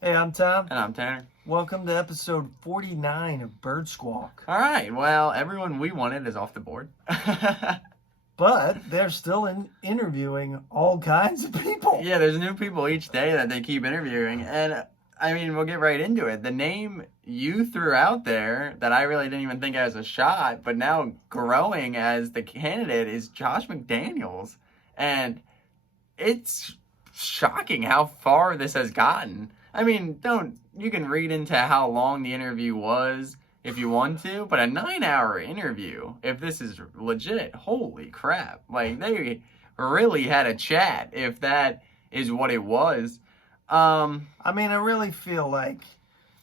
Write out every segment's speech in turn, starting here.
Hey, I'm Tom. And I'm Tanner. Welcome to episode 49 of Bird Squawk. All right. Well, everyone we wanted is off the board. But they're still interviewing all kinds of people. Yeah, there's new people each day that they keep interviewing. And I mean, we'll get right into it. The name you threw out there that I really didn't even think has a shot, but now growing as the candidate is Josh McDaniels. And it's shocking how far this has gotten. I mean, you can read into how long the interview was if you want to, but a 9-hour interview, if this is legit, holy crap. Like, they really had a chat, if that is what it was. I really feel like,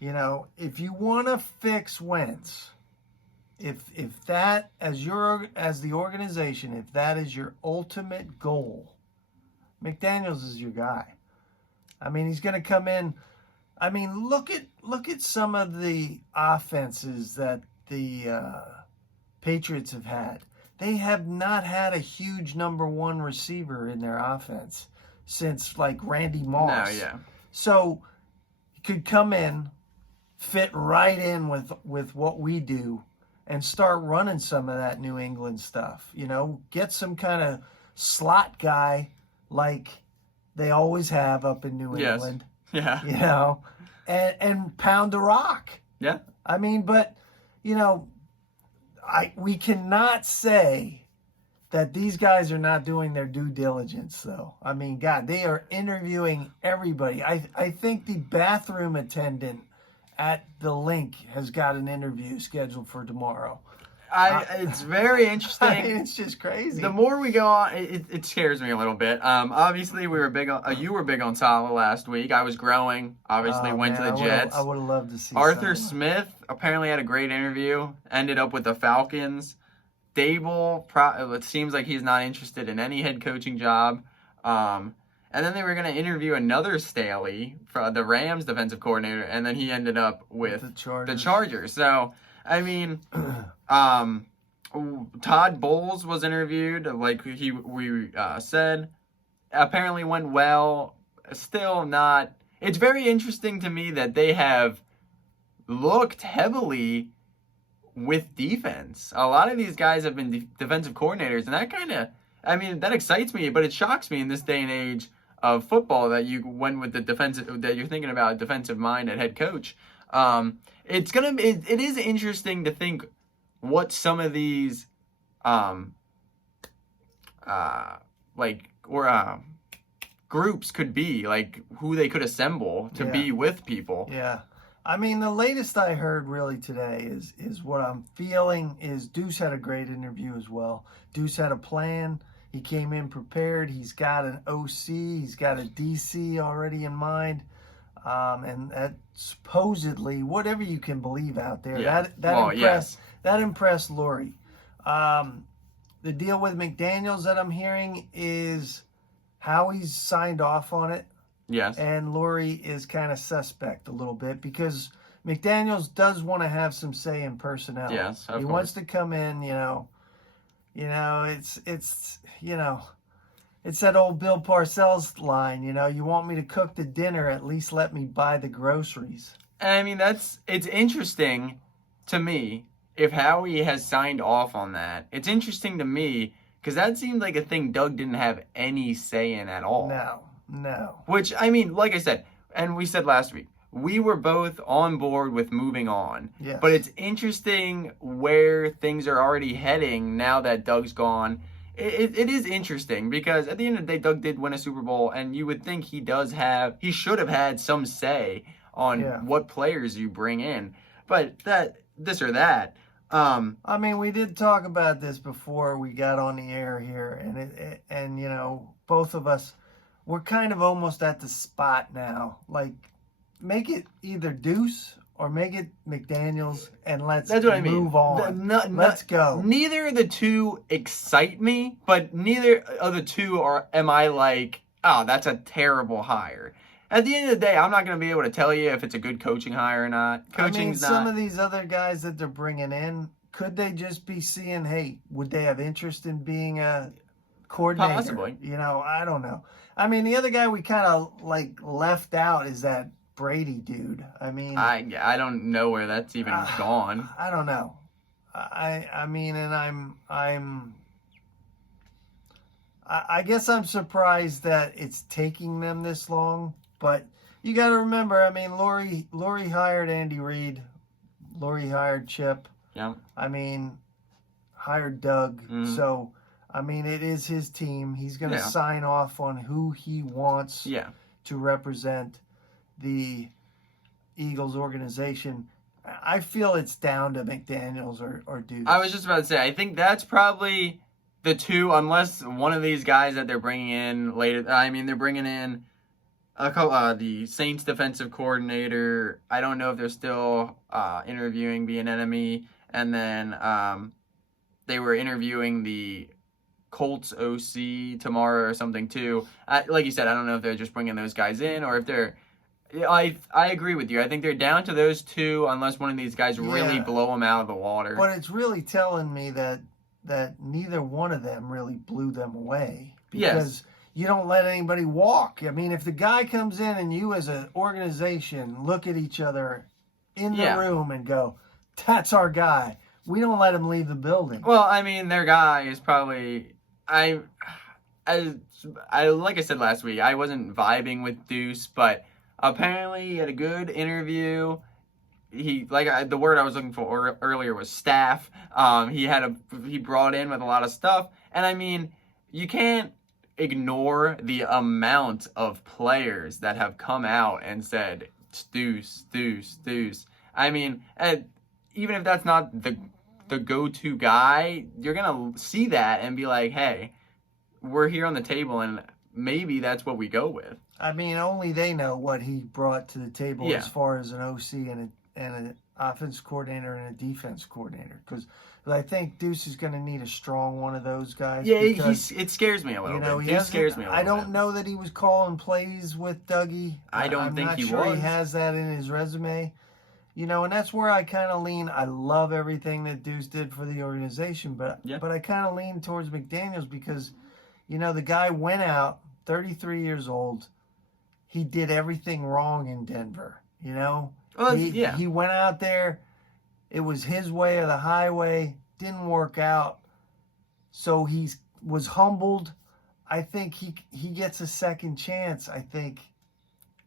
if you want to fix Wentz, if that as the organization, if that is your ultimate goal, McDaniels is your guy. I mean, he's going to come in. I mean, look at some of the offenses that the Patriots have had. They have not had a huge number one receiver in their offense since like Randy Moss. No, yeah. So he could come in, fit right in with what we do, and start running some of that New England stuff. Get some kind of slot guy like they always have up in New England. Yeah. And pound the rock. Yeah. I mean, but we cannot say that these guys are not doing their due diligence, though. I mean, God, they are interviewing everybody. I think the bathroom attendant at the Link has got an interview scheduled for tomorrow. It's very interesting. I mean, it's just crazy. The more we go on, it scares me a little bit. Obviously, we were big on. You were big on Salah last week. I was growing. Obviously, went to the Jets. I would have loved to see Arthur Salah. Smith apparently had a great interview. Ended up with the Falcons. Dable, it seems like he's not interested in any head coaching job. And then they were going to interview another Staley, for the Rams defensive coordinator, and then he ended up with the Chargers. So, I mean, Todd Bowles was interviewed, like we said. Apparently went well. Still not. It's very interesting to me that they have looked heavily with defense. A lot of these guys have been defensive coordinators, and that excites me, but it shocks me in this day and age of football that you went with the defensive, that you're thinking about defensive mind at head coach. It is interesting to think what some of these groups could be, like who they could assemble to be with people. Yeah. I mean, the latest I heard really today is what I'm feeling is Deuce had a great interview as well. Deuce had a plan. He came in prepared. He's got an OC. He's got a DC already in mind. And that supposedly, whatever you can believe out there, that impressed Lurie. The deal with McDaniels that I'm hearing is how he's signed off on it. Yes. And Lurie is kind of suspect a little bit because McDaniels does want to have some say in personnel. Yes, of course. He wants to come in, it's that old Bill Parcells line, you want me to cook the dinner, at least let me buy the groceries. I mean, it's interesting to me if Howie has signed off on that. It's interesting to me because that seemed like a thing Doug didn't have any say in at all. No. Which, I mean, like I said, and we said last week, we were both on board with moving on. Yes. But it's interesting where things are already heading now that Doug's gone. It is interesting because at the end of the day, Doug did win a Super Bowl, and you would think he should have had some say on what players you bring in. But this or that. I mean, we did talk about this before we got on the air here, and both of us, we're kind of almost at the spot now. Like, make it either Deuce or make it McDaniels, and let's move on. Let's go. Neither of the two excite me, but neither of the two am I like, oh, that's a terrible hire. At the end of the day, I'm not going to be able to tell you if it's a good coaching hire or not. Some of these other guys that they're bringing in, could they just be seeing, hey, would they have interest in being a coordinator? Possibly. I don't know. I mean, the other guy we kind of left out is that Brady dude. I mean, I don't know where that's even gone. I don't know. I mean, and I guess I'm surprised that it's taking them this long. But you got to remember, I mean, Lori hired Andy Reid. Lori hired Chip. Yeah. I mean, hired Doug. Mhm. So, I mean, it is his team. He's going to Yeah. sign off on who he wants Yeah. to represent the Eagles organization. I feel it's down to McDaniels or Deuce. I was just about to say, I think that's probably the two, unless one of these guys that they're bringing in later. I mean, they're bringing in the Saints defensive coordinator. I don't know if they're still interviewing being enemy, and then they were interviewing the Colts OC tomorrow or something too. Like you said, I don't know if they're just bringing those guys in or if they're. I agree with you. I think they're down to those two unless one of these guys really blow them out of the water. But it's really telling me that neither one of them really blew them away. Because you don't let anybody walk. I mean, if the guy comes in and you as an organization look at each other in the room and go, that's our guy, we don't let him leave the building. Well, I mean, their guy is probably... I like I said last week, I wasn't vibing with Deuce, but apparently he had a good interview. The word I was looking for earlier was staff. He brought in with a lot of stuff, and I mean, you can't ignore the amount of players that have come out and said Deuce. I mean, even if that's not the go-to guy, you're gonna see that and be like, hey, we're here on the table, and maybe that's what we go with. I mean, only they know what he brought to the table as far as an OC and an offense coordinator and a defense coordinator. Because I think Deuce is going to need a strong one of those guys. Yeah, it scares me a little bit. Deuce scares me a little bit. I don't know that he was calling plays with Dougie. I'm not sure he has that in his resume. You know, and that's where I kind of lean. I love everything that Deuce did for the organization, but I kind of lean towards McDaniels because, you know, the guy went out, 33 years old. He did everything wrong in Denver, you know? Well, he went out there. It was his way or the highway. Didn't work out. So he was humbled. I think he gets a second chance. I think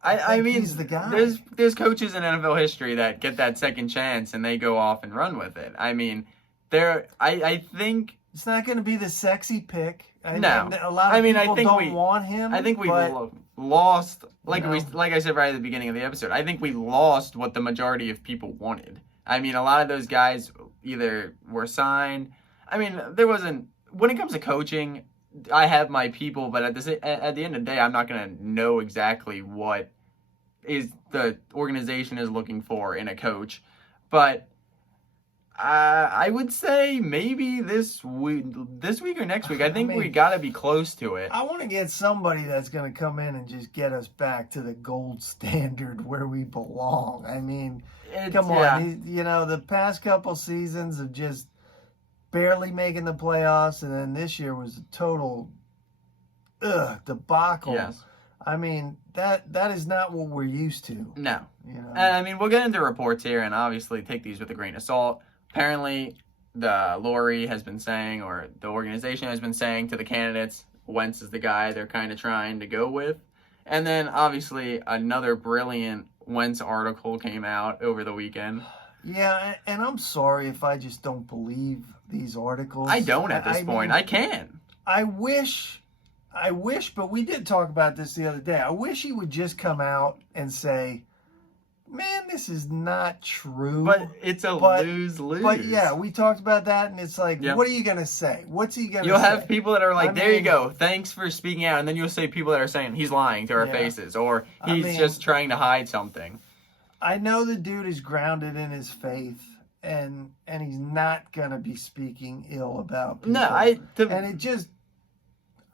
mean, he's the guy. There's coaches in NFL history that get that second chance and they go off and run with it. I mean, I think it's not going to be the sexy pick. No, a lot of people don't want him. I think we lost, like I said right at the beginning of the episode. I think we lost what the majority of people wanted. I mean, a lot of those guys either were signed. I mean, there wasn't. When it comes to coaching, I have my people, but at the end of the day, I'm not going to know exactly what is the organization is looking for in a coach. But I would say maybe this week or next week. I think we got to be close to it. I want to get somebody that's going to come in and just get us back to the gold standard where we belong. I mean, come on. You know, the past couple seasons of just barely making the playoffs, and then this year was a total debacle. Yes. I mean, that is not what we're used to. No. You know? I mean, we'll get into reports here and obviously take these with a grain of salt. Apparently, the Lori has been saying, or the organization has been saying to the candidates, Wentz is the guy they're kind of trying to go with. And then, obviously, another brilliant Wentz article came out over the weekend. Yeah, and I'm sorry if I just don't believe these articles. I don't at this point. I can. I wish, but we did talk about this the other day. I wish he would just come out and say, man, this is not true. But it's a lose-lose. But yeah, we talked about that, and it's like, what are you going to say? What's he going to say? You'll have people that are like, there you go, thanks for speaking out. And then you'll say people that are saying he's lying to our faces, or he's just trying to hide something. I know the dude is grounded in his faith, and he's not going to be speaking ill about people. No, and it just,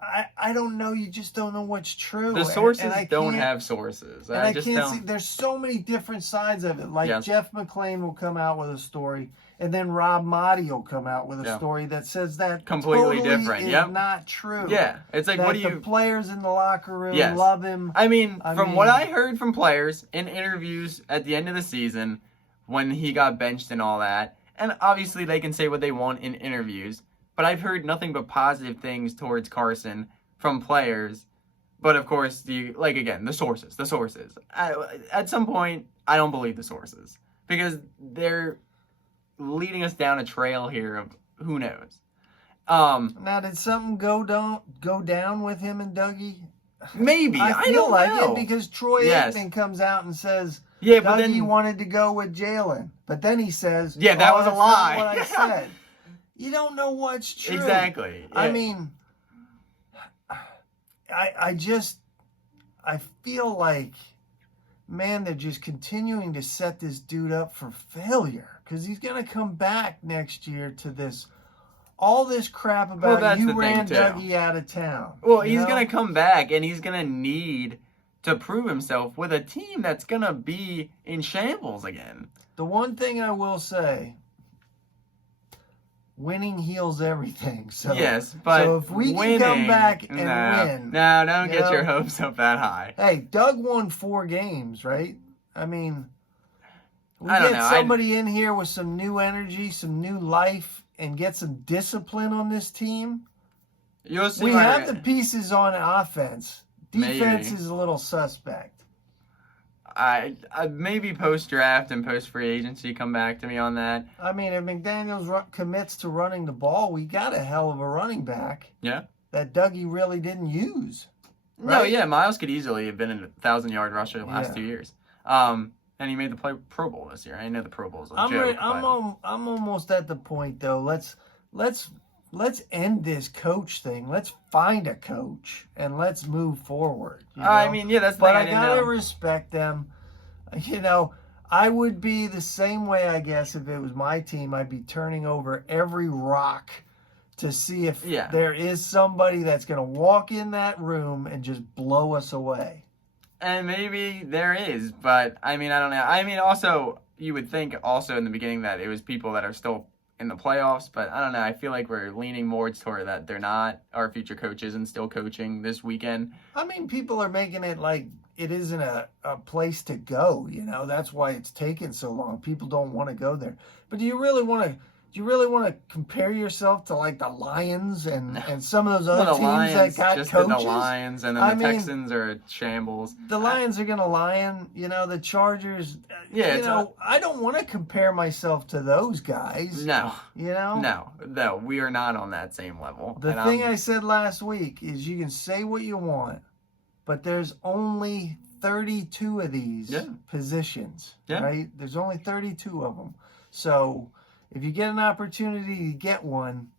I don't know. You just don't know what's true. The sources and I don't can't- have sources. And I just can't don't. see. There's so many different sides of it. Like Yes. Jeff McClain will come out with a story, and then Rob Motti will come out with a Yeah. story that says that Completely totally different. is Yep. not true. Yeah, it's like, that what do the you? players in the locker room Yes. love him. I mean, from what mean- I heard from players in interviews at the end of the season, when he got benched and all that, and obviously they can say what they want in interviews, but I've heard nothing but positive things towards Carson from players. But of course, the sources. At some point, I don't believe the sources because they're leading us down a trail here of who knows. Now, did something go down with him and Dougie? Maybe I feel don't like know. it because Troy Yes. Aikman comes out and says Yeah, but Dougie then wanted to go with Jalen, but then he says, Yeah, that was a that's lie." not what I said. You don't know what's true. exactly. I Yeah. mean, I feel like, man, they're just continuing to set this dude up for failure because he's going to come back next year to all this crap about that's you the thing, ran too. Dougie out of town. Well, you he's know? going to come back and he's going to need to prove himself with a team that's going to be in shambles again. The one thing I will say, winning heals everything. So Yes, but so if we winning, can come back and no, win. No, don't you get know? your hopes up that high. Hey, Doug won 4 games, right? I mean, we I don't get know. somebody in here with some new energy, some new life, and get some discipline on this team. You'll see. We my- have the pieces on offense. Defense Maybe. is a little suspect. I maybe post draft and post free agency come back to me on that. I mean, if McDaniels commits to running the ball, we got a hell of a running back. Yeah. That Dougie really didn't use. No, Right? yeah, Miles could easily have been a 1,000-yard rusher the last Yeah. 2 years. And he made the Pro Bowl this year. I know the Pro Bowl is a joke. I'm almost at the point though. Let's end this coach thing. Let's find a coach and let's move forward. You know? I mean, yeah, that's the but thing. I didn't gotta know. respect them. You know, I would be the same way, I guess, if it was my team. I'd be turning over every rock to see if Yeah. there is somebody that's going to walk in that room and just blow us away. And maybe there is, but I mean, I don't know. I mean, also, you would think also in the beginning that it was people that are still in the playoffs, but I don't know. I feel like we're leaning more toward that they're not our future coaches and still coaching this weekend. I mean, people are making it like it isn't a place to go, you know. That's why it's taken so long. People don't want to go there. But do you really want to compare yourself to like the Lions and some of those other Well, the teams Lions, that got just coaches? the Lions, and then I the mean, Texans are shambles. The Lions are going to lion, you know, the Chargers. Yeah, you it's know, I don't want to compare myself to those guys. No, You know? no, we are not on that same level. The And thing I said last week is you can say what you want, but there's only 32 of these Yeah. positions, Yeah. right? There's only 32 of them. So if you get an opportunity to get one,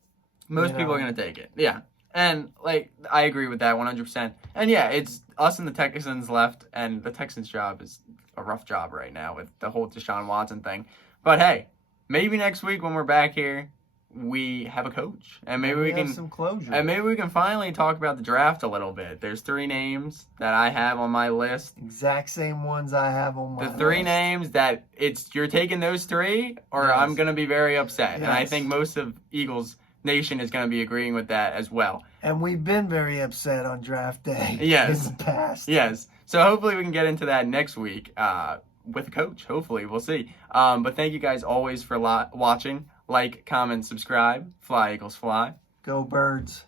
most you people are know. going to take it. Yeah. And, like, I agree with that 100%. And, yeah, it's us and the Texans left, and the Texans' job is a rough job right now with the whole Deshaun Watson thing. But, hey, maybe next week when we're back here, we have a coach. And maybe we have can some closure. and maybe we can finally talk about the draft a little bit. There's 3 names that I have on my list. Exact same ones I have on my The 3 list. names that you're taking those 3, or Yes. I'm going to be very upset. And I Yes. think most of Eagles Nation is going to be agreeing with that as well. And we've been very upset on draft day Yes. in the past. Yes. So hopefully we can get into that next week with a coach. Hopefully. We'll see. But thank you guys always for watching. Like, comment, subscribe. Fly, Eagles, fly. Go Birds.